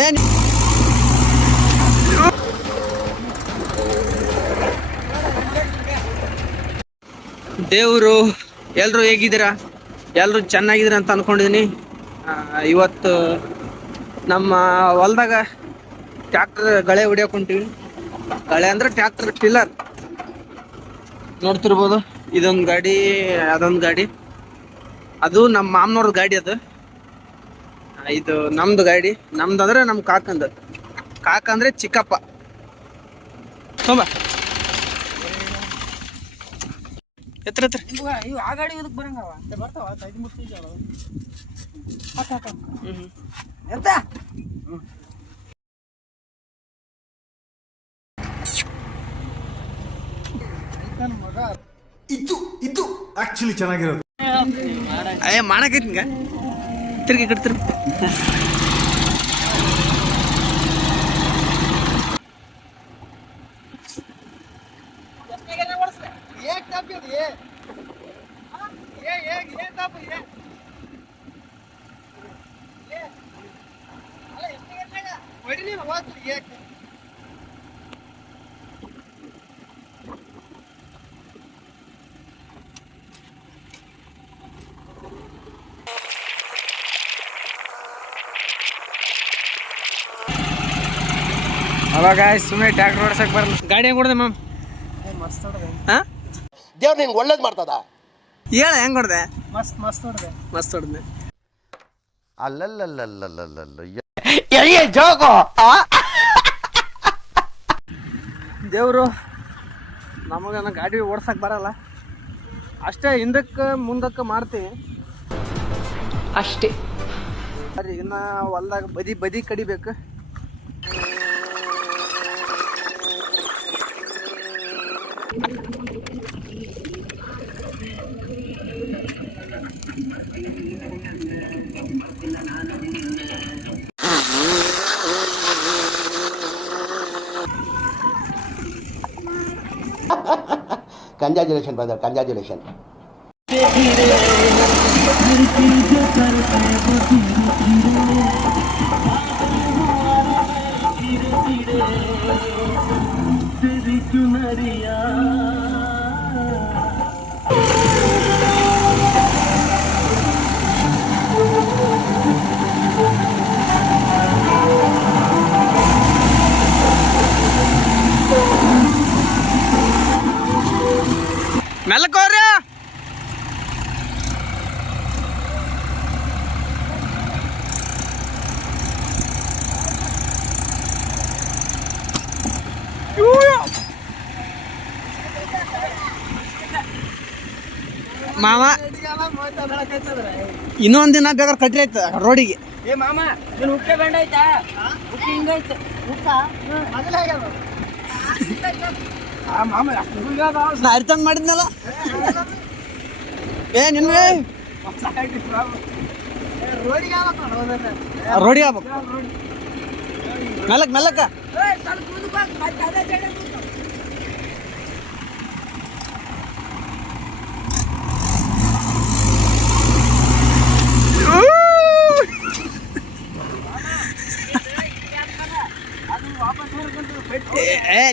ಏನ್ ದೇವರು ಎಲ್ರು ಹೇಗಿದ್ದೀರಾ? ಎಲ್ರು ಚೆನ್ನಾಗಿದ್ದೀರಾ ಅಂತ ಅನ್ಕೊಂಡಿದೀನಿ. ಇವತ್ತು ನಮ್ಮ ಹೊಲ್ದಾಗ ಟ್ರ್ಯಾಕ್ಟರ್ ಗಳೆ ಹೊಡಿಯಕ್ ಹೊಂಟಿವಿ. ಗಳೆ ಅಂದ್ರೆ ಟ್ರ್ಯಾಕ್ಟರ್ ಟಿಲ್ಲರ್ ನೋಡ್ತಿರ್ಬೋದು. ಇದೊಂದು ಗಾಡಿ, ಅದೊಂದು ಗಾಡಿ, ಅದು ನಮ್ಮ ಮಾಮನವ್ರ ಗಾಡಿ. ಅದು ಇದು ನಮ್ದು ಗಾಡಿ. ನಮ್ದಂದ್ರೆ ನಮ್ಮ ಕಾಕಂದ. ಕಾಕ ಅಂದ್ರೆ ಚಿಕ್ಕಪ್ಪ. ತುಂಬ ಎತ್ತರ ಎತ್ತರ ಇವು ಆ ಗಾಡಿ ಇದಕ್ಕೆ ಬರಂಗವ ಬರ್ತಾವ 13 ಎತ್ತ ಮಗ. ಇದು ಆಕ್ಚುಲಿ ಚೆನ್ನಾಗಿರೋದು. ಮಾಡಕೈತಿ ಹಿಂಗ ತಿರ್ಗಿ ಕಟ್ತಿರ್. ಅವಾಗ ಸುಮ್ಮನೆ ಟ್ರ್ಯಾಕ್ಟರ್ ಓಡಿಸಕ್ ಬರಲ್ಲ. ಗಾಡಿ ಹೆಂಗ್ ಹೊಡ್ದೆ ಮ್ಯಾಮ್? ಮಸ್ತ್ ಹೊಡ್ದೆ. ದೇವ್ರು ನಿನ್ಗೆ ಒಳ್ಳೇದು ಮಾಡ್ತದ. ಹೇಳ ಹೆಂಗ್ ಹೊಡ್ದೆ? ಮಸ್ತ್ ಹೊಡ್ದೆ. ಮಸ್ತ್ ಹೊಡ್ದೆ. ದೇವ್ರು ನಮಗ ಗಾಡಿ ಓಡ್ಸಕ್ ಬರಲ್ಲ. ಅಷ್ಟೇ ಹಿಂದಕ್ಕೆ ಮುಂದಕ್ಕೆ ಮಾಡ್ತೀವಿ ಅಷ್ಟೇ. ಇನ್ನ ಹೊಲ್ದಾಗ ಬದಿ ಕಡಿಬೇಕು. Congratulation brother, congratulation. ಮೆಲ್ಲಕೋರ್ರಿ. ಮಾಮ ಇನ್ನೊಂದ್ ದಿನ ಬೇಕಾದ್ರೆ ಕಟ್ರಿ ಆಯ್ತ ರೋಡಿಗೆ. ಏ ಮಾಮ ನಿನ್ ಉಕ್ಕೆ ಬೆಂಡ ಆಯ್ತಾ? ಉಕ್ಕೆ ಹಿಂಗೈತೆ ಉಕ್ಕ ಮಾಮ ನಾ ಅರ್ಥಂಗ್ ಮಾಡಿದ್ನಲ್ಲ. ನಿನ್ವೆ ರೋಡಿಗೆ ಆಗ್ಬೇಕು. ಮೆಲ್ಲಕ್ಕ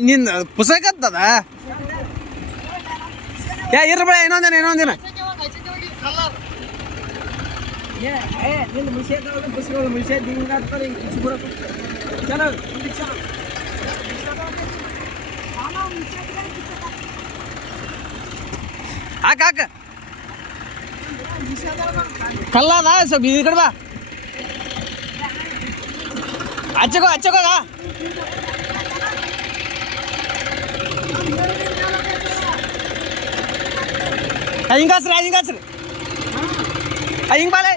ನಿನ್ ಪುಸ್ತಕತ್ತದ. ಇರ್ಬೇಡ, ಇನ್ನೊಂದಿನ ಹಾಕ ಕಲ್ಲದ ಸ್ವಲ್ಪ ಈ ಕಡೆ ಬಾ. ಹಚ್ಚಕೋಗ ಹಿಂಗಾಸ್ರಿ ಹಿಂಗ್ ಬಾಲೆ.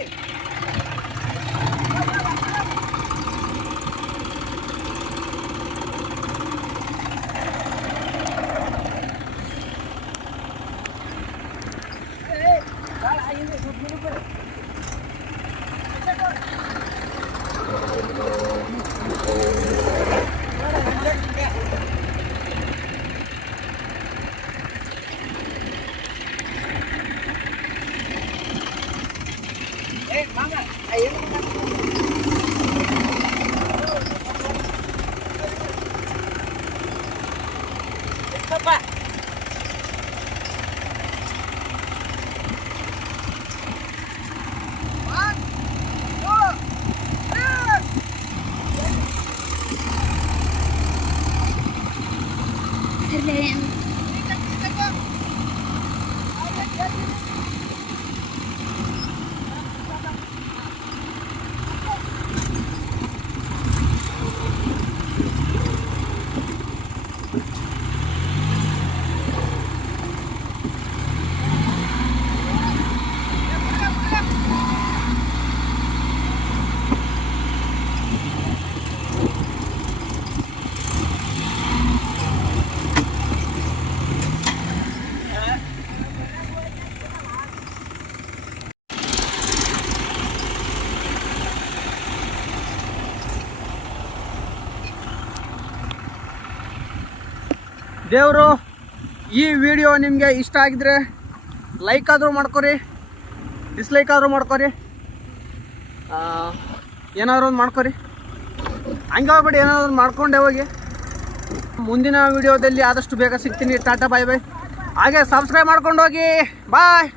ದೇವರು ಈ ವಿಡಿಯೋ ನಿಮಗೆ ಇಷ್ಟ ಆಗಿದ್ರೆ ಲೈಕ್ ಆದರೂ ಮಾಡ್ಕೊರಿ, ಡಿಸ್ಲೈಕ್ ಆದರೂ ಮಾಡ್ಕೊರಿ, ಏನಾದರೂ ಒಂದು ಮಾಡ್ಕೊರಿ. ಹಂಗೆ ಹೋಗ್ಬೇಡಿ, ಏನಾದರೂ ಒಂದು ಮಾಡ್ಕೊಂಡೆ ಹೋಗಿ. ಮುಂದಿನ ವಿಡಿಯೋದಲ್ಲಿ ಆದಷ್ಟು ಬೇಗ ಸಿಗ್ತೀನಿ. ಟಾಟಾ ಬಾಯ್ ಬಾಯ್. ಹಾಗೆ ಸಬ್ಸ್ಕ್ರೈಬ್ ಮಾಡ್ಕೊಂಡು ಹೋಗಿ. ಬಾಯ್.